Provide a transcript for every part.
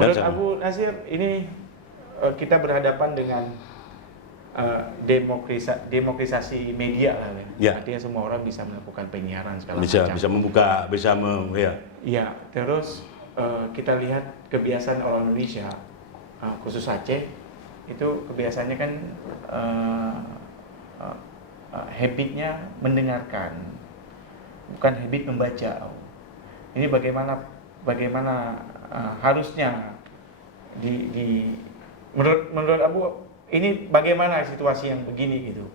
Menurut Abu Nasir, ini kita berhadapan dengan demokratisasi media lah ya. Ya. Artinya semua orang bisa melakukan penyiaran segala Bisa macam. bisa membuka, ya. Iya, terus kita lihat kebiasaan orang Indonesia, khusus Aceh, itu kebiasaannya kan habitnya mendengarkan, bukan habit membaca. Ini bagaimana harusnya menurut Abu, ini bagaimana situasi yang begini gitu?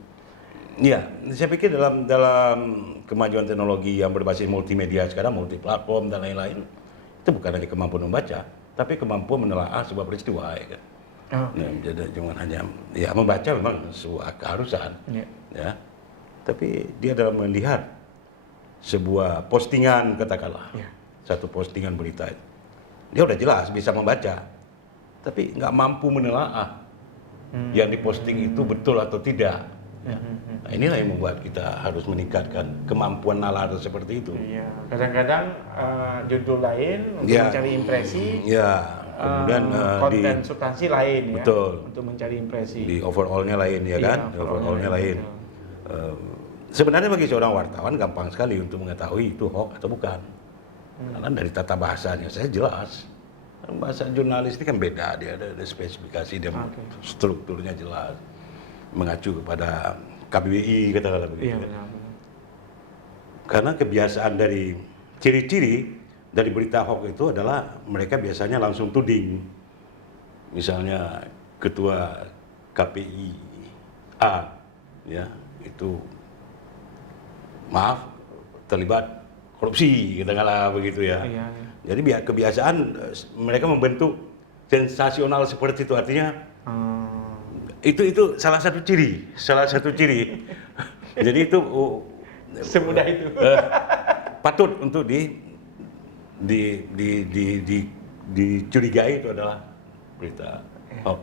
Iya, saya pikir dalam kemajuan teknologi yang berbasis multimedia sekarang, multi platform dan lain-lain, itu bukan lagi kemampuan membaca, tapi kemampuan menelaah sebuah peristiwa, ya kan? Nah, jadi jangan hanya membaca memang sebuah keharusan, ya. Tapi dia dalam melihat sebuah postingan, katakanlah, satu postingan berita, dia udah jelas bisa membaca, tapi nggak mampu menelaah yang diposting itu betul atau tidak. Ya. Nah, inilah yang membuat kita harus meningkatkan kemampuan nalar seperti itu. Iya, kadang-kadang judul lain untuk mencari impresi, kemudian konten substansi lain, betul, untuk mencari impresi. di overallnya lain, ya kan? Overallnya lain. Sebenarnya bagi seorang wartawan gampang sekali untuk mengetahui itu hoax atau bukan, karena dari tata bahasanya saya jelas. Bahasa jurnalis ini kan beda, dia ada spesifikasi, dia strukturnya jelas, mengacu kepada KBBI, katakanlah begitu. Karena kebiasaan dari ciri-ciri dari berita hoax itu adalah mereka biasanya langsung tuding, misalnya ketua KPI A, ya itu terlibat korupsi, katakanlah begitu ya. Jadi kebiasaan mereka membentuk sensasional seperti itu, artinya itu salah satu ciri. Jadi itu semudah itu. Patut untuk dicurigai, itu adalah berita hoax.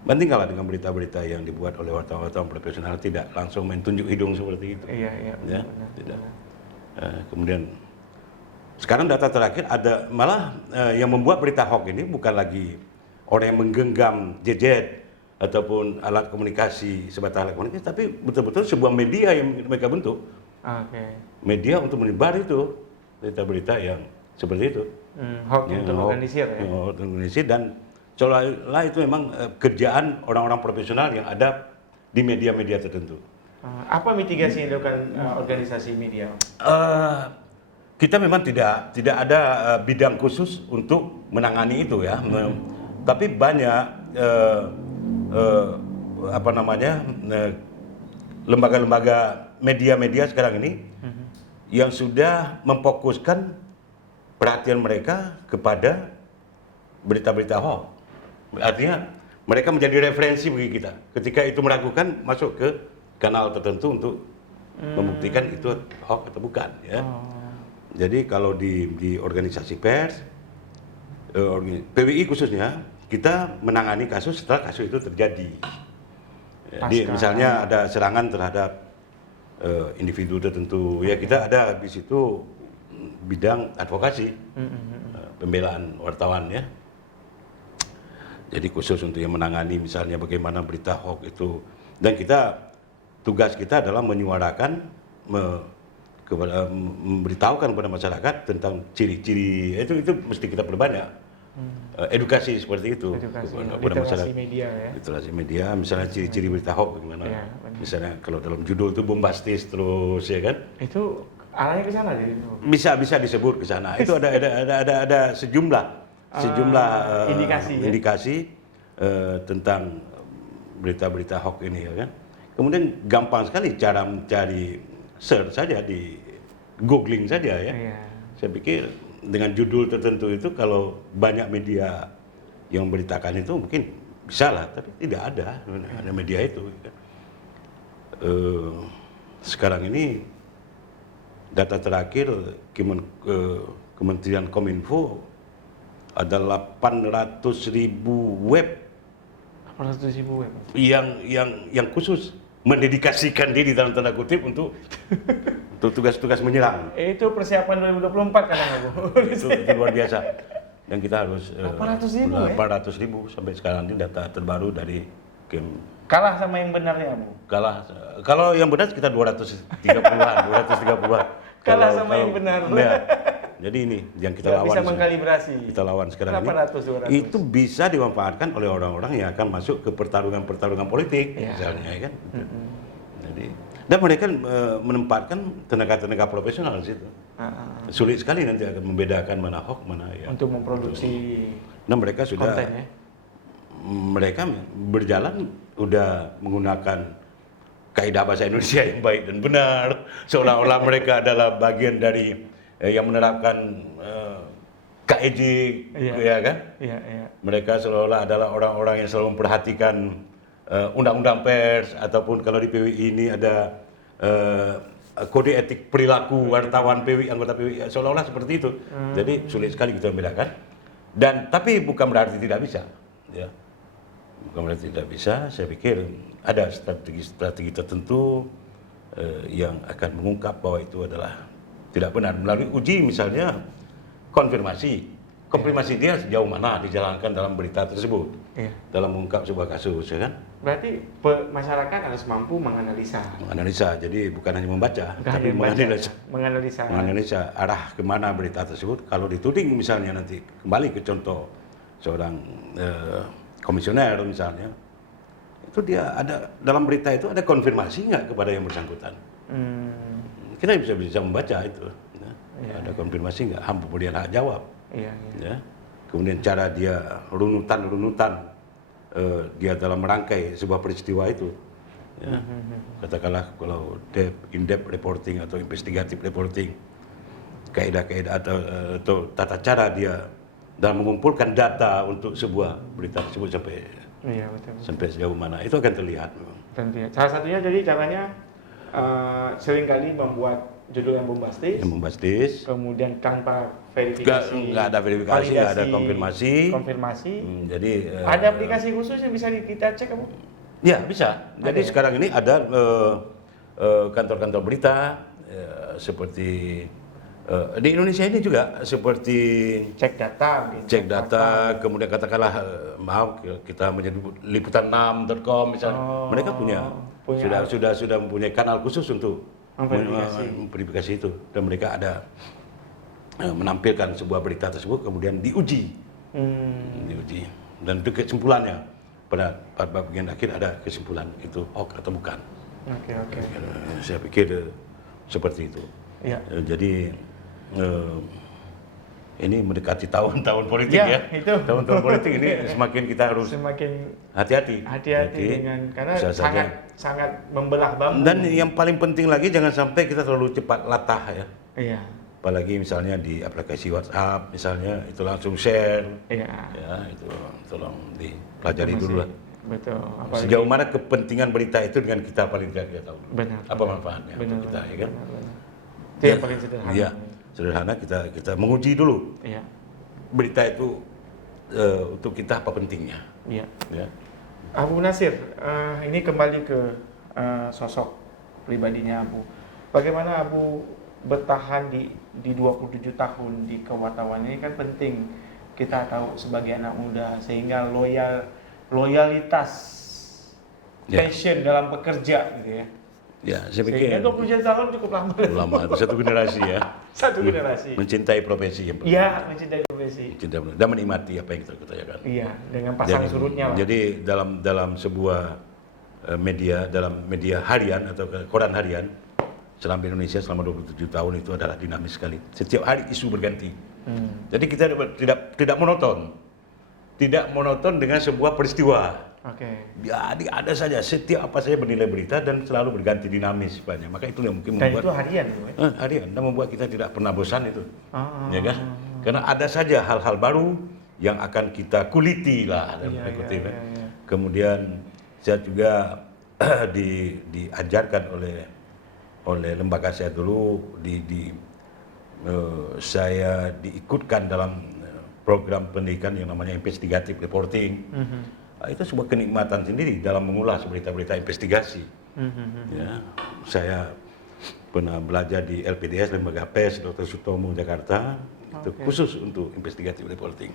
Bandingkanlah dengan berita-berita yang dibuat oleh wartawan-wartawan profesional, tidak langsung main tunjuk hidung seperti itu. Iya, ya, tidak. Kemudian sekarang data terakhir ada malah yang membuat berita hoax ini bukan lagi orang yang menggenggam gadget ataupun alat komunikasi, sebatas alat komunikasi, tapi betul-betul sebuah media yang mereka bentuk. Media untuk menyebar itu berita-berita yang seperti itu. Hoax untuk organisir, ya. Organisir, dan seolah-olah itu memang kerjaan orang-orang profesional yang ada di media-media tertentu. Apa mitigasi yang dilakukan organisasi media? Kita memang tidak ada bidang khusus untuk menangani itu, ya. Tapi banyak lembaga-lembaga media-media sekarang ini yang sudah memfokuskan perhatian mereka kepada berita-berita hoax. Artinya mereka menjadi referensi bagi kita. Ketika itu meragukan, masuk ke kanal tertentu untuk membuktikan itu hoax atau bukan, ya. Jadi kalau di organisasi pers, PWI khususnya, kita menangani kasus setelah kasus itu terjadi. Misalnya ada serangan terhadap individu tertentu, ya kita ada di situ bidang advokasi, pembelaan wartawan, ya. Jadi khusus untuk yang menangani misalnya bagaimana berita hoax itu, dan tugas kita adalah menyuarakan, memberitahukan kepada masyarakat tentang ciri-ciri itu mesti kita perbanyak. Edukasi seperti itu kepada masyarakat. Literasi media, misalnya ciri-ciri berita hoax bagaimana. Misalnya kalau dalam judul itu bombastis terus, ya kan? Itu arahnya ke sana jadi. Bisa disebut ke sana. Itu ada sejumlah indikasi tentang berita-berita hoax ini, ya kan? Kemudian gampang sekali cara mencari, search saja, di googling saja, ya. Saya pikir dengan judul tertentu itu, kalau banyak media yang memberitakan itu mungkin bisa lah, tapi tidak ada media itu. Sekarang ini data terakhir Kementerian Kominfo ada 800.000 web. 800.000 web. Yang khusus mendedikasikan diri dalam tanda kutip untuk tugas-tugas menyerang. Itu persiapan 2024 kan, Bu? Itu luar biasa. yang kita harus 800.000 800.000 sampai sekarang ini data terbaru dari Kalah sama yang benarnya, Bu. kalah. Kalau yang benar sekitar 230-an, 230-an. Kalah sama yang benar. Ya. Jadi ini yang kita lawan. Bisa mengkalibrasi. Kita lawan sekarang 800, 200. ini. Itu bisa dimanfaatkan oleh orang-orang yang akan masuk ke pertarungan politik, Ya. misalnya, ya kan. Jadi, dan mereka menempatkan tenaga-tenaga profesional di situ. Sulit sekali nanti akan membedakan mana hoax, mana ya. Untuk memproduksi Nah, mereka sudah konten ya. mereka berjalan udah menggunakan kaidah bahasa Indonesia yang baik dan benar, seolah-olah mereka adalah bagian dari yang menerapkan KEJ, ya kan? Iya, iya. Mereka seolah-olah adalah orang-orang yang selalu memperhatikan undang-undang pers, ataupun kalau di PWI ini ada kode etik perilaku wartawan PWI, anggota PWI, seolah-olah seperti itu. Jadi sulit sekali kita membedakan. Dan tapi bukan berarti tidak bisa, ya. Bukan berarti tidak bisa. Saya pikir ada strategi tertentu yang akan mengungkap bahwa itu adalah tidak benar melalui uji, misalnya konfirmasi dia sejauh mana dijalankan dalam berita tersebut, dalam mengungkap sebuah kasus, ya kan? Berarti masyarakat harus mampu menganalisa. Jadi bukan hanya membaca, Bukan tapi hanya menganalisa arah kemana berita tersebut. Kalau dituding misalnya nanti kembali ke contoh seorang komisioner misalnya, itu dia ada dalam berita itu ada konfirmasi nggak kepada yang bersangkutan. Kita bisa membaca itu, ya. Ada konfirmasi nggak, kemudian hak jawab. Ya. Kemudian cara dia runutan dia dalam merangkai sebuah peristiwa itu, ya. Katakanlah kalau in-depth reporting atau investigative reporting, kaidah-kaidah atau tata cara dia dalam mengumpulkan data untuk sebuah berita tersebut sampai sejauh mana, itu akan terlihat. Salah satunya jadi caranya seringkali membuat judul yang bombastis, kemudian tanpa verifikasi, nggak ada verifikasi, nggak ada konfirmasi. Jadi ada aplikasi khusus yang bisa kita cek, kamu? Ya bisa. Jadi sekarang ini ada kantor-kantor berita seperti di Indonesia ini juga seperti cek data, kemudian katakanlah maaf kita menyebut liputan6.com misalnya, mereka sudah mempunyai kanal khusus untuk verifikasi itu, dan mereka ada menampilkan sebuah berita tersebut kemudian diuji, dan itu kesimpulannya pada bagian akhir ada kesimpulan itu hoax atau bukan. Oke. Saya pikir seperti itu. Ya. Jadi ini mendekati tahun-tahun politik, ya. Tahun-tahun politik ini semakin kita harus hati-hati dengan, karena sangat membelah bambu. Dan yang paling penting lagi, jangan sampai kita terlalu cepat latah, ya. Iya. Apalagi misalnya di aplikasi WhatsApp misalnya, itu langsung share. Iya. Ya, itu tolong dipelajari dulu lah. Betul. Sejauh mana kepentingan berita itu dengan kita paling tidak kita tahu. Benar. Apa manfaatnya untuk kita, ya kan? Itu yang paling sederhana. Iya. Sederhana, kita menguji dulu. Iya. Berita itu untuk kita apa pentingnya. Iya. Ya. Abu Nasir, ini kembali ke sosok pribadinya Abu. Bagaimana Abu bertahan di 27 tahun di kewartawan ini? Kan penting kita tahu sebagai anak muda, sehingga loyalitas, passion dalam bekerja gitu ya. Ya, saya pikir 27 tahun cukup lama. Lama, satu generasi, ya. Satu generasi. Mencintai profesi yang penting. Iya, mencintai profesi. Dan menikmati apa yang kita kerjakan. Iya, dengan pasang surutnya lah. Jadi dalam sebuah dalam media harian atau koran harian selama Indonesia selama 27 tahun itu adalah dinamis sekali. Setiap hari isu berganti. Jadi kita tidak monoton. Tidak monoton dengan sebuah peristiwa. Jadi ada saja, setiap apa saja bernilai berita dan selalu berganti, dinamis banyak. Maka itu yang mungkin membuat. Dan itu harian, harian, dan membuat kita tidak pernah bosan itu, ya kan? Karena ada saja hal-hal baru yang akan kita kuliti lah, Kemudian saya juga diajarkan oleh lembaga saya dulu, saya diikutkan dalam program pendidikan yang namanya investigative reporting. Itu sebuah kenikmatan sendiri dalam mengulas berita-berita investigasi. Ya, saya pernah belajar di LPDS, Lembaga Pers Dr. Sutomo Jakarta, Itu khusus untuk investigative reporting.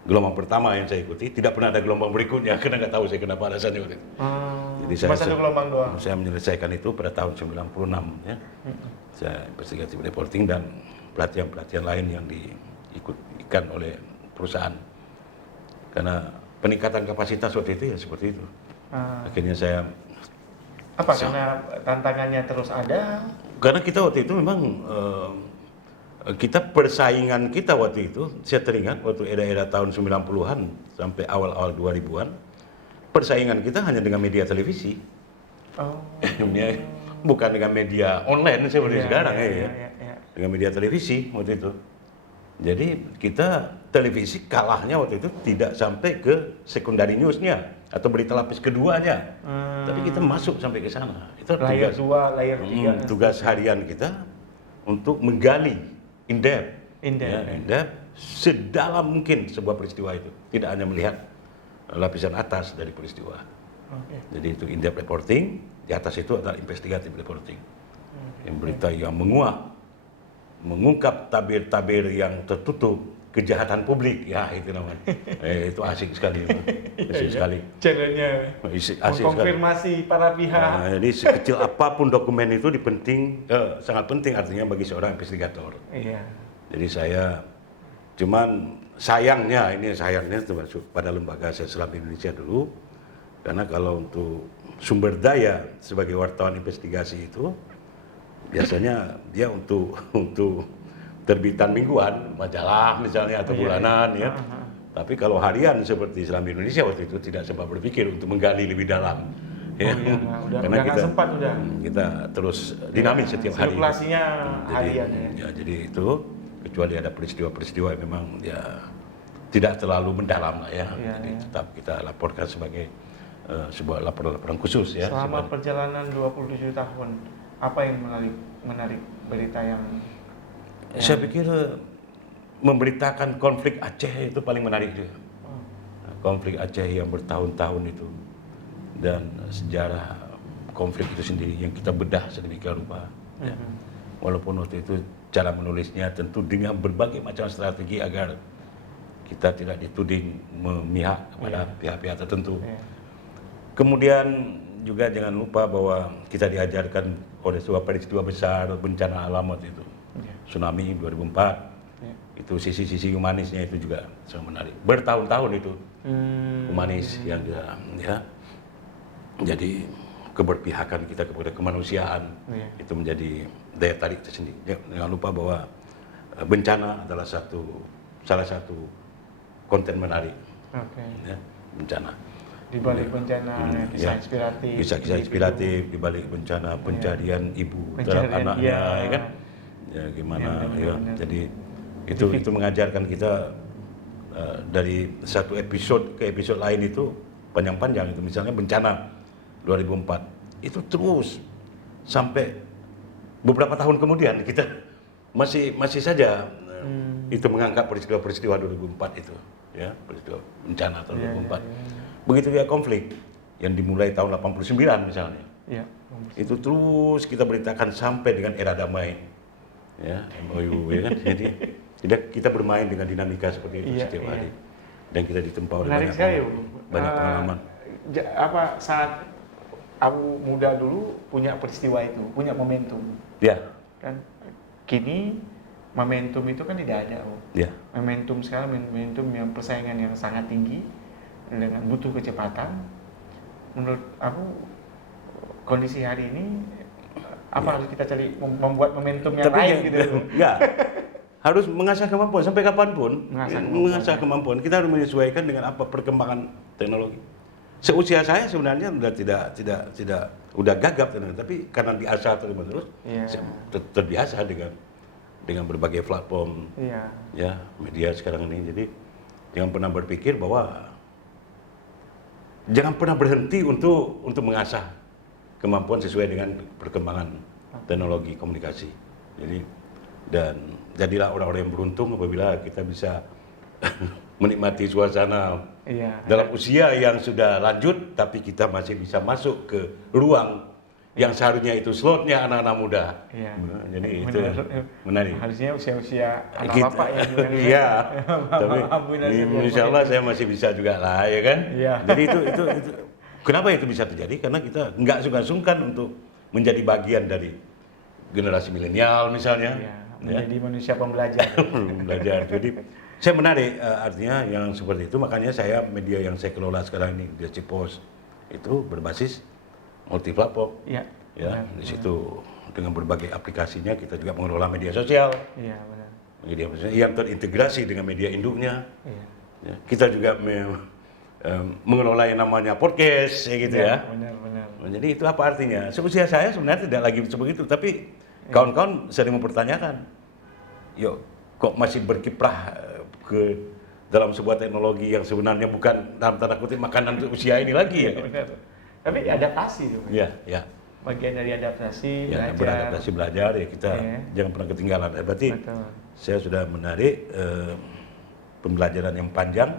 Gelombang pertama yang saya ikuti, tidak pernah ada gelombang berikutnya karena nggak tahu saya kenapa alasannya waktu itu. Jadi Cuma satu gelombang doang. saya menyelesaikan itu pada tahun 96 ya. Saya investigative reporting dan pelatihan-pelatihan lain yang diikutkan oleh perusahaan. Karena peningkatan kapasitas waktu itu ya seperti itu. Akhirnya saya karena tantangannya terus ada? Karena kita waktu itu memang kita persaingan kita waktu itu, saya teringat waktu era-era tahun 90-an sampai awal-awal 2000-an, persaingan kita hanya dengan media televisi. Bukan dengan media online seperti sekarang ya. Dengan media televisi waktu itu. Jadi kita televisi kalahnya waktu itu tidak sampai ke secondary newsnya atau berita lapis keduanya. Tapi kita masuk sampai ke sana. Itu layar 2, layar 3. Tugas harian kita untuk menggali in depth sedalam mungkin sebuah peristiwa itu. Tidak hanya melihat lapisan atas dari peristiwa. Jadi itu in depth reporting, di atas itu adalah investigative reporting. Yang berita yang menguak, mengungkap tabir-tabir yang tertutup, kejahatan publik, ya itu namanya. Itu asik sekali. Asik sekali. Channelnya mengkonfirmasi para pihak. Nah, jadi sekecil apapun dokumen itu sangat penting artinya bagi seorang investigator. Iya. Jadi saya cuman sayangnya termasuk pada lembaga saya selama Indonesia dulu, karena kalau untuk sumber daya sebagai wartawan investigasi itu biasanya dia untuk terbitan mingguan, majalah misalnya atau bulanan ya. Tapi kalau harian seperti Islam Indonesia waktu itu tidak sempat berpikir untuk menggali lebih dalam. Karena kita terus dinamis setiap hari. Sirkulasinya harian ya. Jadi itu kecuali ada peristiwa-peristiwa yang memang ya tidak terlalu mendalam lah ya. Jadi tetap kita laporkan sebagai sebuah laporan khusus ya. Selama perjalanan 27 tahun, apa yang menarik berita yang saya pikir memberitakan konflik Aceh itu paling menarik juga. Konflik Aceh yang bertahun-tahun itu dan sejarah konflik itu sendiri yang kita bedah sedemikian rupa. Ya. Walaupun waktu itu cara menulisnya tentu dengan berbagai macam strategi agar kita tidak dituding memihak kepada pihak-pihak tertentu. Kemudian juga jangan lupa bahwa kita diajarkan oleh sebuah peristiwa besar bencana alam waktu itu. Tsunami 2004, itu sisi-sisi humanisnya itu juga sangat menarik. Bertahun-tahun itu humanis yang ya, jadi keberpihakan kita kepada kemanusiaan itu menjadi daya tarik tersendiri. Jangan lupa bahwa bencana adalah salah satu konten menarik. Ya, bencana. Di balik bencana, kisah inspiratif. Kisah inspiratif di balik bencana, pencarian ibu terhadap anaknya, ya kan? Ya gimana ya. Jadi itu mengajarkan kita dari satu episode ke episode lain itu panjang-panjang itu, misalnya bencana 2004 itu terus sampai beberapa tahun kemudian kita masih saja itu mengangkat peristiwa-peristiwa 2004 itu ya, peristiwa bencana tahun 2004. Begitu juga konflik yang dimulai tahun 89 misalnya. Itu terus kita beritakan sampai dengan era damai. Ya, MOU ya kan. Jadi kita bermain dengan dinamika seperti itu setiap hari. Dan kita ditempa oleh banyak pengalaman. Saat Abu muda dulu punya peristiwa itu, punya momentum. Ya. Kan kini momentum itu kan tidak ada, Ya. Momentum sekarang momentum yang persaingan yang sangat tinggi dengan butuh kecepatan. Menurut aku kondisi hari ini harus kita cari membuat momentum yang lain gitu. Ya. Harus mengasah kemampuan sampai kapanpun. Mengasah kemampuan. Kita harus menyesuaikan dengan apa perkembangan teknologi. Seusia saya sebenarnya sudah tidak udah gagap tapi karena diasah terus terbiasa dengan berbagai platform. Ya, media sekarang ini. Jadi jangan pernah berpikir bahwa jangan pernah berhenti untuk mengasah kemampuan sesuai dengan perkembangan teknologi komunikasi. Dan jadilah orang-orang yang beruntung apabila kita bisa menikmati suasana dalam usia yang sudah lanjut, tapi kita masih bisa masuk ke ruang yang seharusnya itu slotnya anak-anak muda. Iya. Nah, jadi itu Benar. menarik. Harusnya usia-usia anak Kita- bapak ya juga. Iya, tapi Abu Nasir yang insya Allah saya masih bisa juga lah, ya kan? Iya. Jadi itu, kenapa itu bisa terjadi? Karena kita nggak sungkan-sungkan untuk menjadi bagian dari generasi milenial misalnya. Iya, Ya. menjadi manusia pembelajar. Belajar. Jadi saya menarik artinya yang seperti itu, makanya saya media yang saya kelola sekarang ini dia Cipos itu berbasis multi platform. Iya. Ya, benar, di situ dengan berbagai aplikasinya kita juga mengelola media sosial. Iya, benar. Media sosial yang terintegrasi dengan media induknya. Iya. Ya, kita juga mengelola yang namanya podcast, ya gitu ya. Benar. Jadi itu apa artinya? Seusia saya sebenarnya tidak lagi seperti itu, tapi kawan-kawan sering mempertanyakan, yuk kok masih berkiprah ke dalam sebuah teknologi yang sebenarnya bukan dalam tanda kutip makanan untuk usia ini lagi ya. Benar. Tapi adaptasi tuh. Ya, ya. Bagian dari adaptasi, Ya, belajar. beradaptasi belajar ya kita Iya. jangan pernah ketinggalan. Berarti Betul. saya sudah menarik pembelajaran yang panjang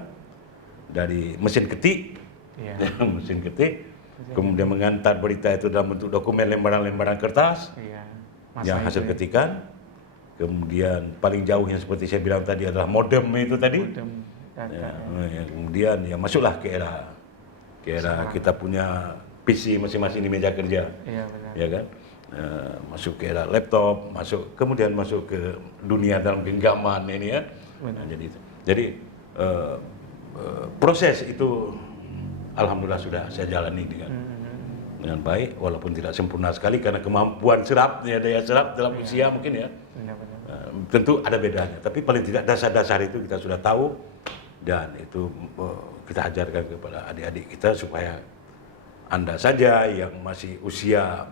dari mesin ketik, Iya. mesin ketik, kemudian mengantar berita itu dalam bentuk dokumen lembaran-lembaran kertas Iya. yang hasil itu ya. ketikan, kemudian paling jauh yang seperti saya bilang tadi adalah modem itu tadi. Modem data, Ya, ya. kemudian ya masuklah ke era kita punya PC masing-masing di meja kerja. Iya, benar. Ya kan, masuk ke era laptop, kemudian masuk ke dunia dalam genggaman ini ya. Benar. Nah, jadi proses itu alhamdulillah sudah saya jalani dengan baik, walaupun tidak sempurna sekali karena kemampuan serapnya, daya serap dalam usia mungkin ya. Benar. Tentu ada bedanya, tapi paling tidak dasar-dasar itu kita sudah tahu dan itu kita ajarkan kepada adik-adik kita supaya Anda saja yang masih usia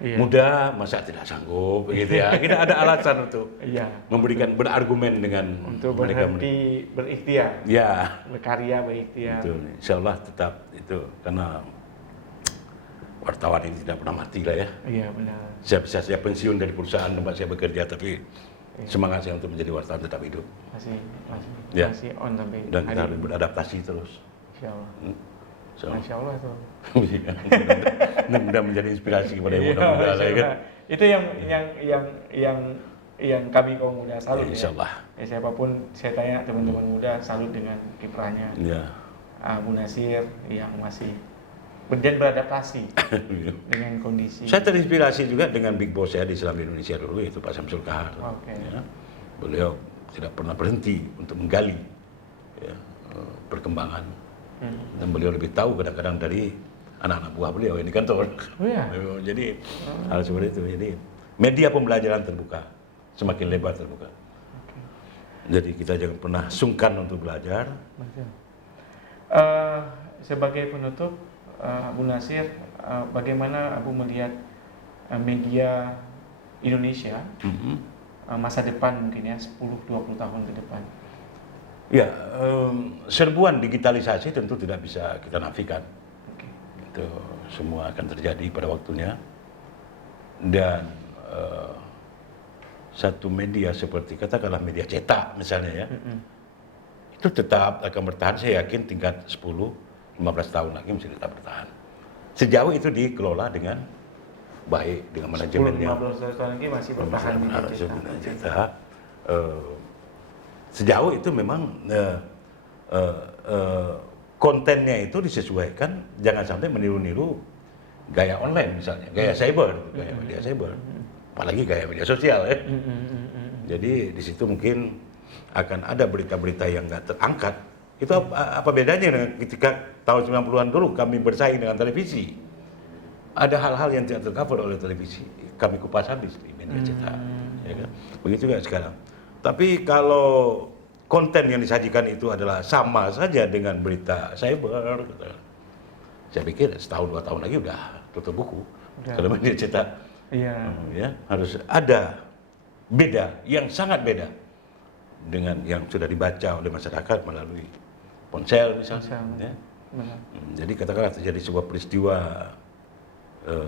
Iya. muda masa tidak sanggup begitu ya. Kita ada alasan untuk Iya. memberikan berargumen dengan Untuk mereka. berhenti berikhtiar, Ya, berkarya berikhtiar. betul. Insya Allah tetap itu karena wartawan ini tidak pernah mati lah ya. Iya, benar. Saya pensiun dari perusahaan tempat saya bekerja, tapi semangat saya untuk menjadi wartawan tetap hidup. Masih Ya. on sampai Dan kita hari harus ini. beradaptasi terus. Insya Allah. So, Masya Allah tuh. mudah menjadi inspirasi kepada Iya, ibu muda lah ya kan. Itu yang kami kaum muda salut Ya, ya. insya Allah. Ya, siapapun saya tanya teman-teman muda salut dengan kiprahnya Ya. Abu Nasir yang masih beradaptasi dengan kondisi. Saya terinspirasi juga dengan big boss saya di Islam Indonesia dulu, yaitu Pak Samsul Kahar. Oke. Ya. Beliau tidak pernah berhenti untuk menggali ya, perkembangan. Dan beliau lebih tahu kadang-kadang dari anak-anak buah beliau yang di kantor. Oh ya. Jadi hal seperti itu. Jadi media pembelajaran terbuka, semakin lebar terbuka. Jadi kita jangan pernah sungkan untuk belajar. Betul. Sebagai penutup, Abu Nasir, bagaimana Abu melihat media Indonesia masa depan mungkin ya 10-20 tahun ke depan? Ya, serbuan digitalisasi tentu tidak bisa kita nafikan. Oke. Itu semua akan terjadi pada waktunya. Dan satu media seperti katakanlah media cetak misalnya ya, itu tetap akan bertahan. Saya yakin tingkat 10-15 tahun lagi masih tetap bertahan. Sejauh itu dikelola dengan baik, dengan manajemennya. 10-15 tahun lagi masih bertahan di Sebenarnya cetak. Sejauh itu memang kontennya itu disesuaikan, jangan sampai meniru-niru gaya online misalnya, gaya cyber, gaya media cyber, apalagi gaya media sosial ya. Jadi di situ mungkin akan ada berita-berita yang nggak terangkat. Itu apa bedanya dengan ketika tahun 90-an dulu kami bersaing dengan televisi? Ada hal-hal yang tidak tercover oleh televisi, kami kupas habis di media cetak. Ya kan? Begitu juga sekarang. Tapi kalau konten yang disajikan itu adalah sama saja dengan berita cyber, gitu, saya pikir setahun 2 tahun lagi udah tutup buku. Kalau media cetak, ya harus ada beda yang sangat beda dengan yang sudah dibaca oleh masyarakat melalui ponsel misalnya. Ya. Jadi katakanlah terjadi sebuah peristiwa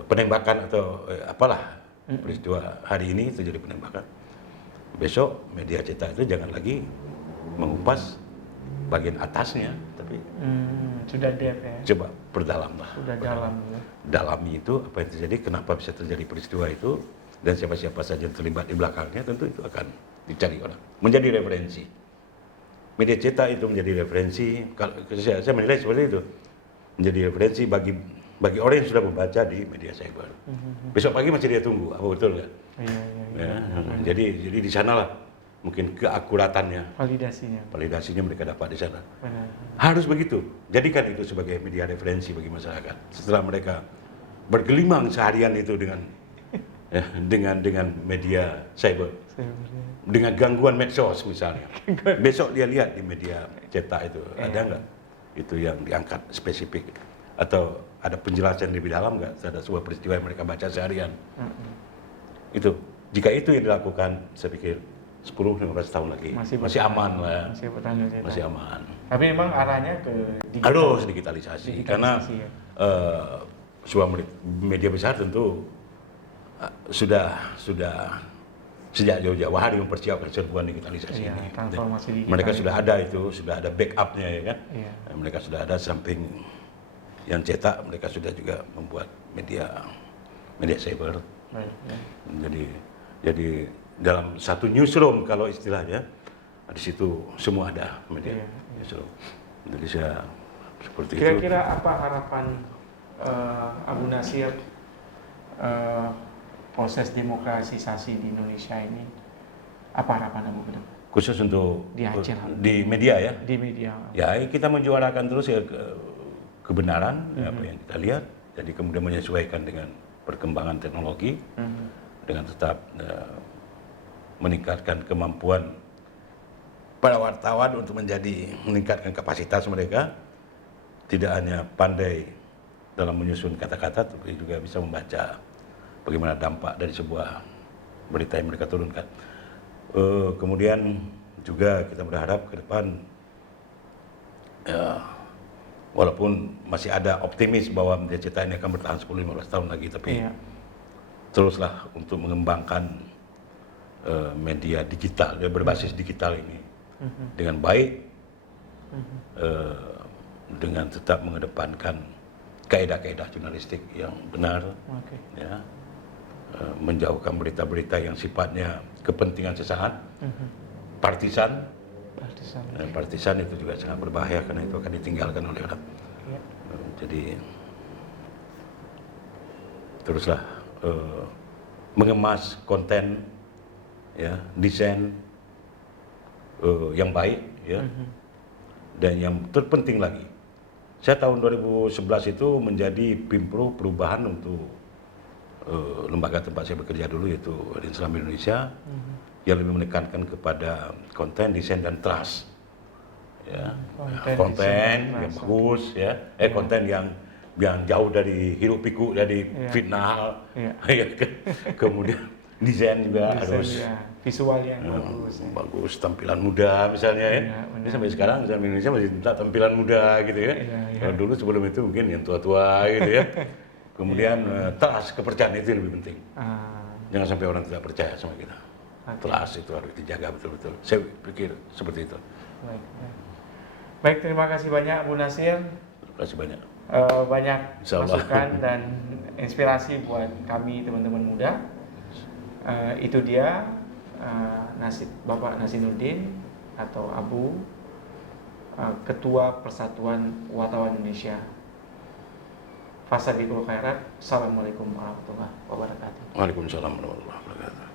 penembakan atau apalah peristiwa hari ini terjadi penembakan. Besok media cetak itu jangan lagi mengupas bagian atasnya, tapi Sudah depth ya. coba perdalam lah. Sudah dalam ya. Dalami itu apa yang terjadi, kenapa bisa terjadi peristiwa itu, dan siapa-siapa saja yang terlibat di belakangnya, tentu itu akan dicari orang. Menjadi referensi. Media cetak itu menjadi referensi, kalau saya menilai seperti itu. Menjadi referensi bagi orang yang sudah membaca di media cyber. Besok pagi masih dia tunggu, apa betul nggak? Iya. Jadi di sanalah mungkin keakuratannya, Validasinya mereka dapat di sana. benar. Harus begitu. Jadikan itu sebagai media referensi bagi masyarakat. Setelah mereka bergelimang seharian itu dengan media cyber, dengan gangguan medsos misalnya. Besok dia lihat di media cetak itu ada nggak itu yang diangkat spesifik, atau ada penjelasan lebih dalam nggak terhadap sebuah peristiwa yang mereka baca seharian. Itu jika itu yang dilakukan, saya pikir 10-15 tahun lagi masih aman lah, masih aman. Tapi memang arahnya ke Harus digitalisasi. Karena ya. sebuah media besar tentu sudah sejak jauh-jauh hari mempersiapkan serbuan digitalisasi ini. Transformasi digital. Mereka sudah ada itu, sudah ada backupnya ya kan. Iya. Mereka sudah ada samping yang cetak, mereka sudah juga membuat media cyber. Baik, ya. Jadi dalam satu newsroom kalau istilahnya, di situ semua ada media newsroom. Jadi saya seperti itu. Kira-kira apa harapan Abu Natsir proses demokratisasi di Indonesia ini? Apa harapan Abu ke depan? Khusus untuk Di Aceh. di media ya. Di media. Ya, kita menjuarakan terus ya kebenaran apa yang kita lihat. Jadi kemudian menyesuaikan dengan perkembangan teknologi, dengan tetap meningkatkan kemampuan para wartawan untuk meningkatkan kapasitas mereka, tidak hanya pandai dalam menyusun kata-kata, tapi juga bisa membaca bagaimana dampak dari sebuah berita yang mereka turunkan. Kemudian juga kita berharap ke depan, walaupun masih ada optimis bahwa media cetak ini akan bertahan 10-15 tahun lagi, tapi teruslah untuk mengembangkan media digital, berbasis digital ini dengan baik, dengan tetap mengedepankan kaedah-kaedah jurnalistik yang benar, ya, menjauhkan berita-berita yang sifatnya kepentingan sesaat, partisan. Partisan itu juga sangat berbahaya karena itu akan ditinggalkan oleh orang. Jadi teruslah mengemas konten, ya, desain yang baik, ya, dan yang terpenting lagi, saya tahun 2011 itu menjadi Pimpro perubahan untuk lembaga tempat saya bekerja dulu, yaitu Islam Indonesia, yang lebih menekankan kepada konten, desain, dan trust, ya, konten yang bagus, ya, konten yang jauh dari hiruk pikuk, dari fitnah, kemudian desain juga harus visual yang bagus, tampilan muda misalnya, ya. Ini sampai sekarang Islam Indonesia masih minta tampilan muda gitu ya. Kalau dulu sebelum itu mungkin yang tua-tua gitu ya. Kemudian trust, kepercayaan itu yang lebih penting. Jangan sampai orang tidak percaya sama kita. Trust itu harus dijaga betul-betul. Saya pikir seperti itu. Baik, terima kasih banyak Abu Natsir. Terima kasih banyak. Banyak masukan dan inspirasi buat kami teman-teman muda. Itu dia Bapak Naziruddin atau Abu, Ketua Persatuan Wartawan Indonesia. Fasabiqul khairat. Assalamualaikum warahmatullahi wabarakatuh. Waalaikumsalam warahmatullahi wabarakatuh.